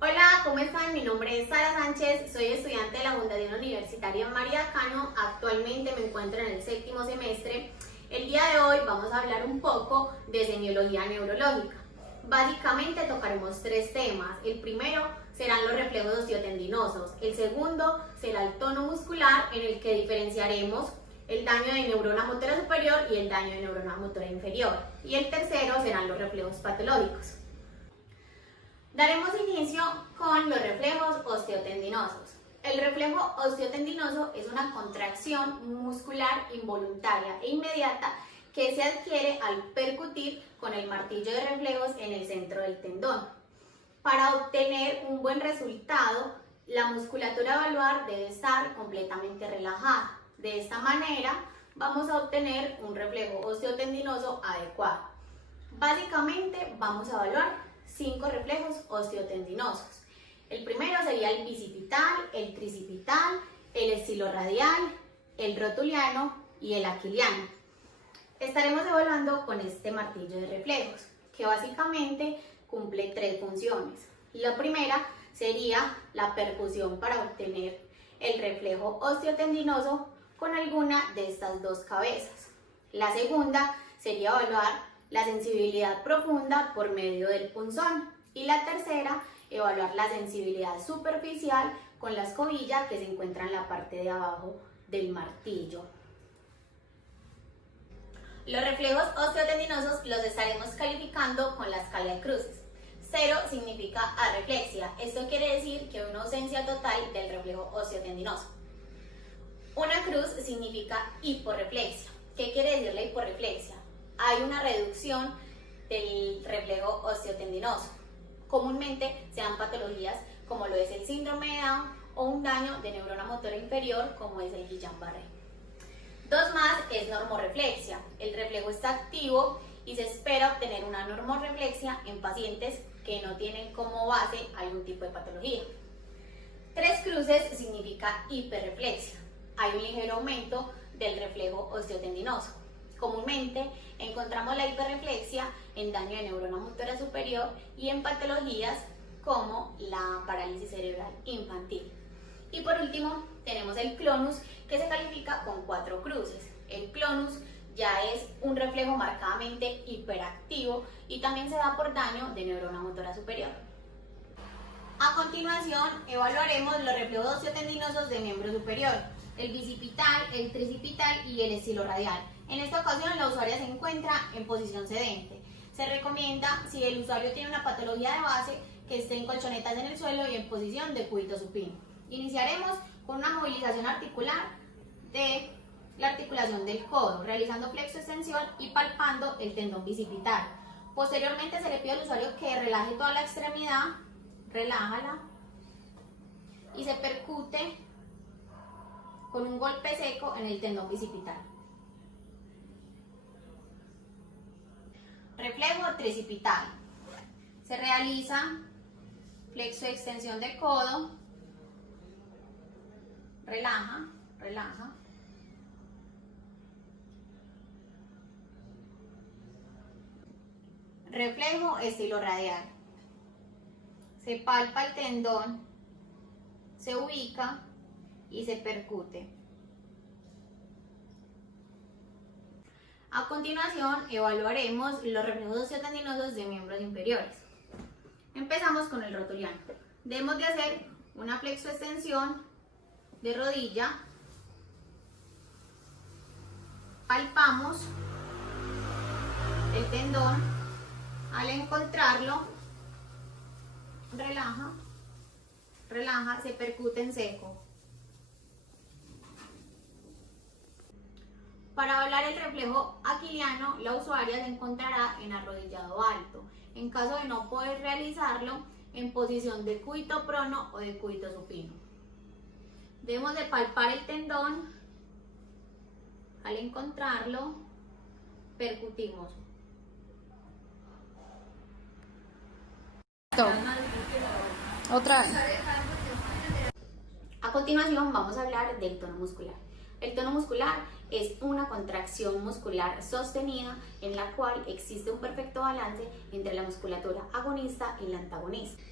Hola, ¿cómo están? Mi nombre es Sara Sánchez, soy estudiante de la Fundación Universitaria María Cano. Actualmente me encuentro en el 7º semestre. El día de hoy vamos a hablar un poco de semiología neurológica. Básicamente tocaremos 3 temas. El primero serán los reflejos osteotendinosos. El segundo será el tono muscular, en el que diferenciaremos el daño de neurona motora superior y el daño de neurona motora inferior. Y el tercero serán los reflejos patológicos. Daremos inicio con los reflejos osteotendinosos. El reflejo osteotendinoso es una contracción muscular involuntaria e inmediata que se adquiere al percutir con el martillo de reflejos en el centro del tendón. Para obtener un buen resultado, la musculatura valuar debe estar completamente relajada. De esta manera, vamos a obtener un reflejo osteotendinoso adecuado. Básicamente, vamos a evaluar 5 reflejos osteotendinosos. El primero sería el bicipital, el tricipital, el estiloradial, el rotuliano y el aquiliano. Estaremos evaluando con este martillo de reflejos, que básicamente cumple 3 funciones. La primera sería la percusión para obtener el reflejo osteotendinoso con alguna de estas 2 cabezas. La segunda sería evaluar la sensibilidad profunda por medio del punzón. Y la tercera, evaluar la sensibilidad superficial con la escobilla que se encuentra en la parte de abajo del martillo. Los reflejos osteotendinosos los estaremos calificando con la escala de cruces. 0 significa arreflexia. Esto quiere decir que hay una ausencia total del reflejo osteotendinoso. Una cruz significa hiporreflexia. ¿Qué quiere decir la hiporreflexia? Hay una reducción del reflejo osteotendinoso. Comúnmente se dan patologías como lo es el síndrome de Down o un daño de neurona motora inferior como es el Guillain-Barré. 2 más es normoreflexia. El reflejo está activo y se espera obtener una normoreflexia en pacientes que no tienen como base algún tipo de patología. 3 cruces significa hiperreflexia. Hay un ligero aumento del reflejo osteotendinoso. Comúnmente encontramos la hiperreflexia en daño de neurona motora superior y en patologías como la parálisis cerebral infantil. Y por último tenemos el clonus, que se califica con 4 cruces. El clonus ya es un reflejo marcadamente hiperactivo y también se da por daño de neurona motora superior. A continuación evaluaremos los reflejos osteotendinosos de miembro superior, el bicipital, el tricipital y el estiloradial. En esta ocasión la usuaria se encuentra en posición sedente. Se recomienda, si el usuario tiene una patología de base, que esté en colchonetas en el suelo y en posición de cúbito supino. Iniciaremos con una movilización articular de la articulación del codo, realizando flexo-extensión y palpando el tendón bicipital. Posteriormente se le pide al usuario que relaje toda la extremidad, relájala y se percute con un golpe seco en el tendón bicipital. Reflejo tricipital. Se realiza flexo-extensión de codo, relaja, relaja. Reflejo estiloradial. Se palpa el tendón, se ubica y se percute. A continuación evaluaremos los reflejos osteotendinosos de miembros inferiores. Empezamos con el rotuliano. Debemos de hacer una flexoextensión de rodilla, palpamos el tendón, al encontrarlo, relaja, relaja, se percute en seco. Para evaluar el reflejo aquiliano, la usuaria se encontrará en arrodillado alto. En caso de no poder realizarlo, en posición de cúbito prono o de cúbito supino. Debemos de palpar el tendón. Al encontrarlo, percutimos. Otra vez. A continuación vamos a hablar del tono muscular. El tono muscular es una contracción muscular sostenida en la cual existe un perfecto balance entre la musculatura agonista y la antagonista.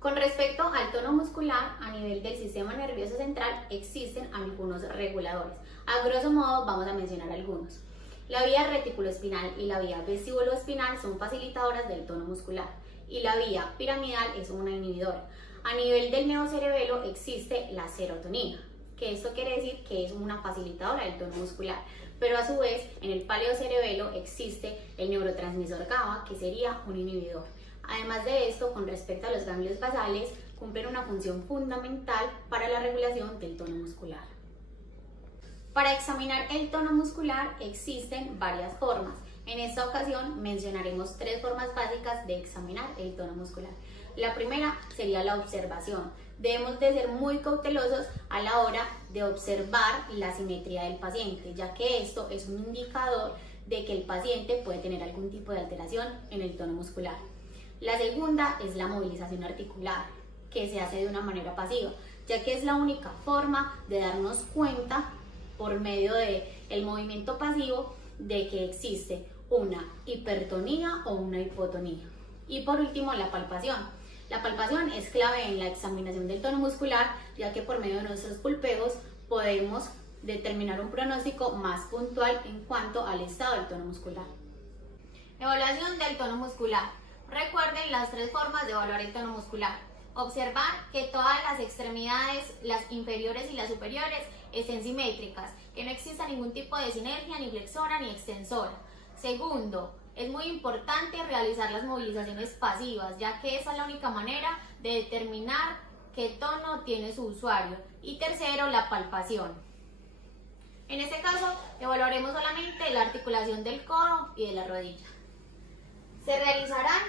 Con respecto al tono muscular, a nivel del sistema nervioso central existen algunos reguladores. A grosso modo vamos a mencionar algunos. La vía reticuloespinal y la vía vestibuloespinal son facilitadoras del tono muscular y la vía piramidal es una inhibidora. A nivel del neocerebelo existe la serotonina, que esto quiere decir que es una facilitadora del tono muscular, pero a su vez en el paleocerebelo existe el neurotransmisor GABA, que sería un inhibidor. Además de esto, con respecto a los ganglios basales, cumplen una función fundamental para la regulación del tono muscular. Para examinar el tono muscular existen varias formas. En esta ocasión mencionaremos 3 formas básicas de examinar el tono muscular. La primera sería la observación. Debemos de ser muy cautelosos a la hora de observar la simetría del paciente, ya que esto es un indicador de que el paciente puede tener algún tipo de alteración en el tono muscular. La segunda es la movilización articular, que se hace de una manera pasiva, ya que es la única forma de darnos cuenta por medio del movimiento pasivo de que existe una hipertonía o una hipotonía. Y por último, la palpación. La palpación es clave en la examinación del tono muscular, ya que por medio de nuestros pulpejos podemos determinar un pronóstico más puntual en cuanto al estado del tono muscular. Evaluación del tono muscular. Recuerden las 3 formas de evaluar el tono muscular. Observar que todas las extremidades, las inferiores y las superiores, estén simétricas, que no exista ningún tipo de sinergia, ni flexora ni extensora. Segundo, es muy importante realizar las movilizaciones pasivas, ya que esa es la única manera de determinar qué tono tiene su usuario. Y tercero, la palpación. En este caso, evaluaremos solamente la articulación del codo y de la rodilla. Se realizarán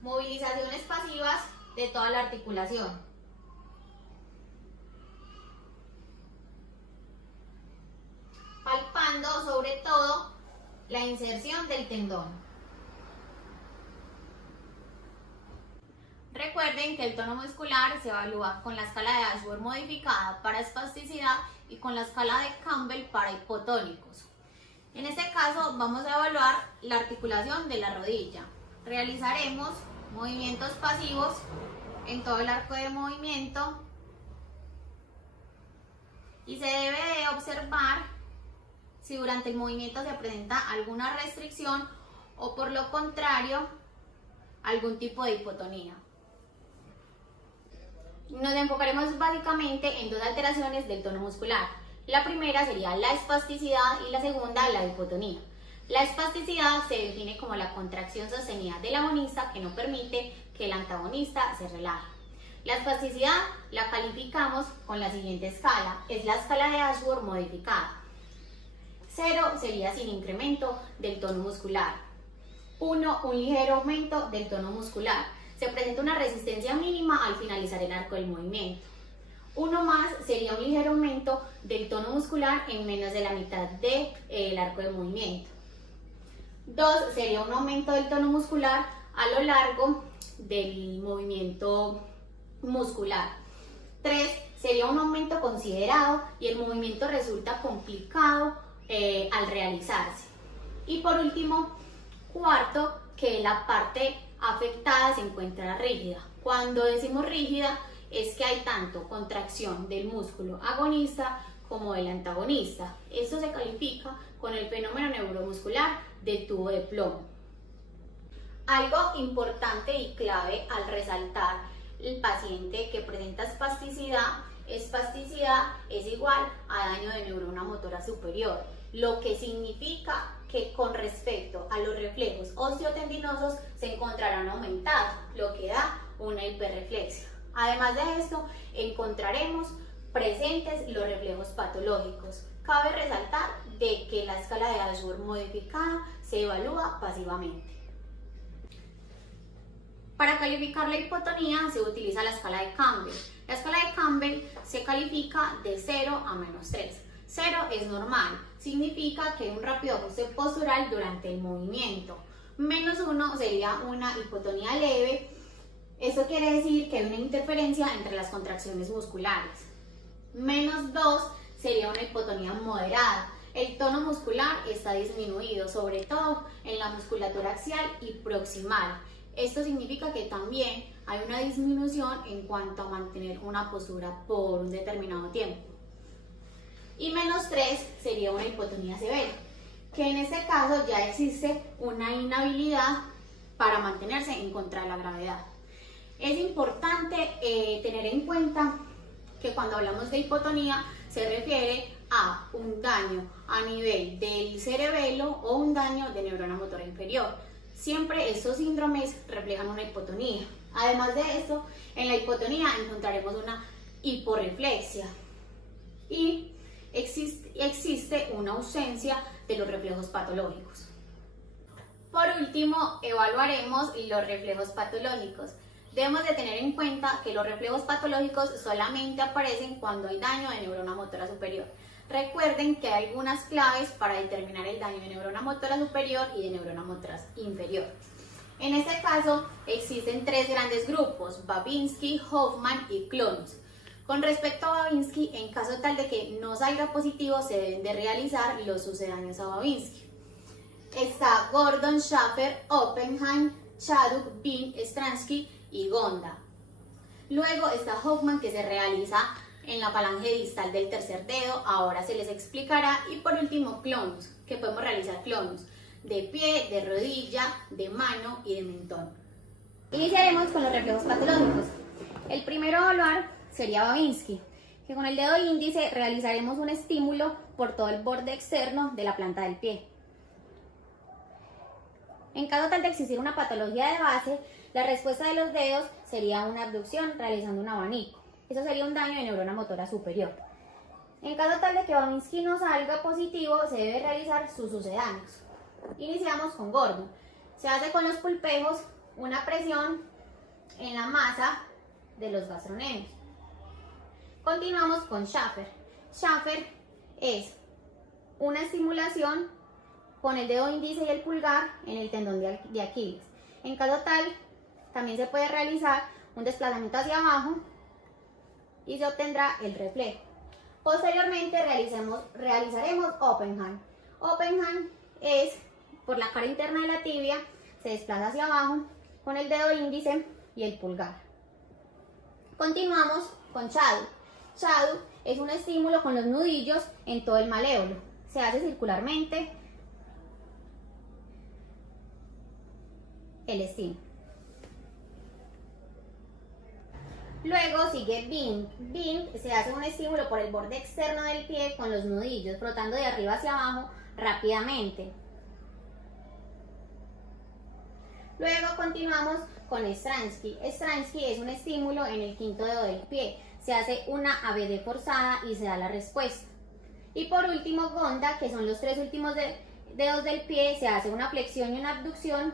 movilizaciones pasivas de toda la articulación. Palpando sobre todo la inserción del tendón. Recuerden que el tono muscular se evalúa con la escala de Ashworth modificada para espasticidad y con la escala de Campbell para hipotónicos. En este caso vamos a evaluar la articulación de la rodilla. Realizaremos movimientos pasivos en todo el arco de movimiento y se debe de observar si durante el movimiento se presenta alguna restricción o por lo contrario algún tipo de hipotonía. Nos enfocaremos básicamente en 2 alteraciones del tono muscular. La primera sería la espasticidad y la segunda la hipotonía. La espasticidad se define como la contracción sostenida del agonista que no permite que el antagonista se relaje. La espasticidad la calificamos con la siguiente escala, es la escala de Ashworth modificada. 0 sería sin incremento del tono muscular. 1, un ligero aumento del tono muscular. Se presenta una resistencia mínima al finalizar el arco del movimiento. 1 más sería un ligero aumento del tono muscular en menos de la mitad del arco de movimiento. 2 sería un aumento del tono muscular a lo largo del movimiento muscular. 3 sería un aumento considerado y el movimiento resulta complicado al realizarse. Y por último, 4, que la parte afectada se encuentra rígida. Cuando decimos rígida es que hay tanto contracción del músculo agonista como del antagonista. Esto se califica con el fenómeno neuromuscular de tubo de plomo. Algo importante y clave al resaltar el paciente que presenta espasticidad es igual a daño de neurona motora superior, lo que significa que con respecto a los reflejos osteotendinosos se encontrarán aumentados, lo que da una hiperreflexia. Además de esto, encontraremos presentes los reflejos patológicos. Cabe resaltar de que la escala de Ashworth modificada se evalúa pasivamente. Para calificar la hipotonía se utiliza la escala de Campbell. La escala de Campbell se califica de 0 a -3. 0 es normal, significa que hay un rápido ajuste postural durante el movimiento. -1 sería una hipotonía leve. Esto quiere decir que hay una interferencia entre las contracciones musculares. -2 sería una hipotonía moderada. El tono muscular está disminuido, sobre todo en la musculatura axial y proximal. Esto significa que también hay una disminución en cuanto a mantener una postura por un determinado tiempo. Y -3 sería una hipotonía severa, que en este caso ya existe una inhabilidad para mantenerse en contra de la gravedad. Es importante tener en cuenta que cuando hablamos de hipotonía se refiere a un daño a nivel del cerebelo o un daño de neurona motora inferior. Siempre estos síndromes reflejan una hipotonía. Además de esto, en la hipotonía encontraremos una hiporreflexia y existe una ausencia de los reflejos patológicos. Por último, evaluaremos los reflejos patológicos. Debemos de tener en cuenta que los reflejos patológicos solamente aparecen cuando hay daño de neurona motora superior. Recuerden que hay algunas claves para determinar el daño de neurona motora superior y de neurona motora inferior. En este caso, existen tres grandes grupos: Babinski, Hoffman y Clonus. Con respecto a Babinski, en caso tal de que no salga positivo, se deben de realizar los sucedáneos a Babinski. Está Gordon, Schaffer, Oppenheim, Chaduk, Bean, Stransky y Gonda. Luego está Hoffman, que se realiza en la falange distal del tercer dedo, ahora se les explicará. Y por último, Clonus, que podemos realizar Clonus de pie, de rodilla, de mano y de mentón. Iniciaremos con los reflejos patológicos. El primero a evaluar sería Babinski, que con el dedo índice realizaremos un estímulo por todo el borde externo de la planta del pie. En caso tal de existir una patología de base, la respuesta de los dedos sería una abducción realizando un abanico. Eso sería un daño de neurona motora superior. En caso tal de que Babinski no salga positivo, se debe realizar sus sucedáneos. Iniciamos con Gordon. Se hace con los pulpejos una presión en la masa de los gastronemios. Continuamos con Schaffer. Schaffer es una estimulación con el dedo índice y el pulgar en el tendón de Aquiles. En caso tal, también se puede realizar un desplazamiento hacia abajo y se obtendrá el reflejo. Posteriormente realizaremos Oppenheim. Oppenheim es por la cara interna de la tibia, se desplaza hacia abajo con el dedo índice y el pulgar. Continuamos con Chaduk. Chaduk es un estímulo con los nudillos en todo el maléolo. Se hace circularmente el estímulo. Luego sigue Bean. Bean se hace un estímulo por el borde externo del pie con los nudillos, frotando de arriba hacia abajo rápidamente. Luego continuamos con Stransky. Stransky es un estímulo en el quinto dedo del pie. Se hace una ABD forzada y se da la respuesta. Y por último, Gonda, que son los tres últimos dedos del pie. Se hace una flexión y una abducción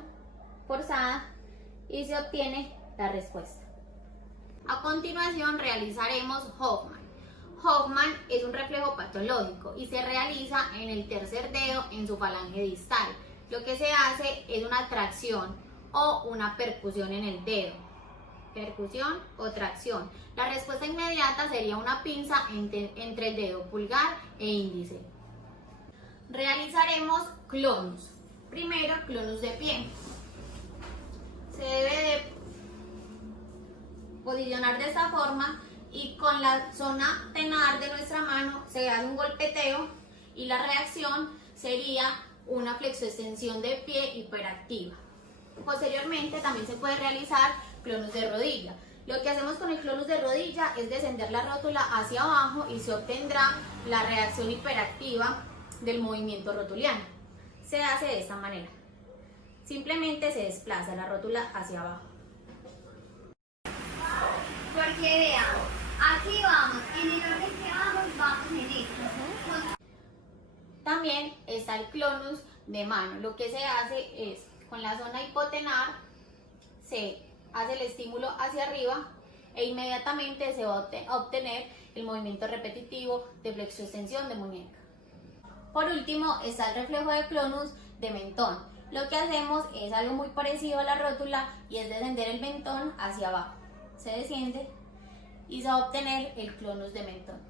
forzada y se obtiene la respuesta. A continuación realizaremos Hoffman. Hoffman es un reflejo patológico y se realiza en el tercer dedo en su falange distal. Lo que se hace es una tracción o una percusión en el dedo. Percusión o tracción. La respuesta inmediata sería una pinza entre el dedo pulgar e índice. Realizaremos Clonus. Primero, Clonus de pie. Se debe de posicionar de esta forma y con la zona tenar de nuestra mano se hace un golpeteo y la reacción sería una flexoextensión de pie hiperactiva. Posteriormente también se puede realizar Clonus de rodilla. Lo que hacemos con el Clonus de rodilla es descender la rótula hacia abajo y se obtendrá la reacción hiperactiva del movimiento rotuliano. Se hace de esta manera. Simplemente se desplaza la rótula hacia abajo. Porque veamos, aquí vamos, en el orden que vamos en esto. También está el Clonus de mano. Lo que se hace es, con la zona hipotenar, se hace el estímulo hacia arriba e inmediatamente se va a obtener el movimiento repetitivo de flexoextensión de muñeca. Por último está el reflejo de Clonus de mentón. Lo que hacemos es algo muy parecido a la rótula y es descender el mentón hacia abajo. Se desciende y se va a obtener el Clonus de mentón.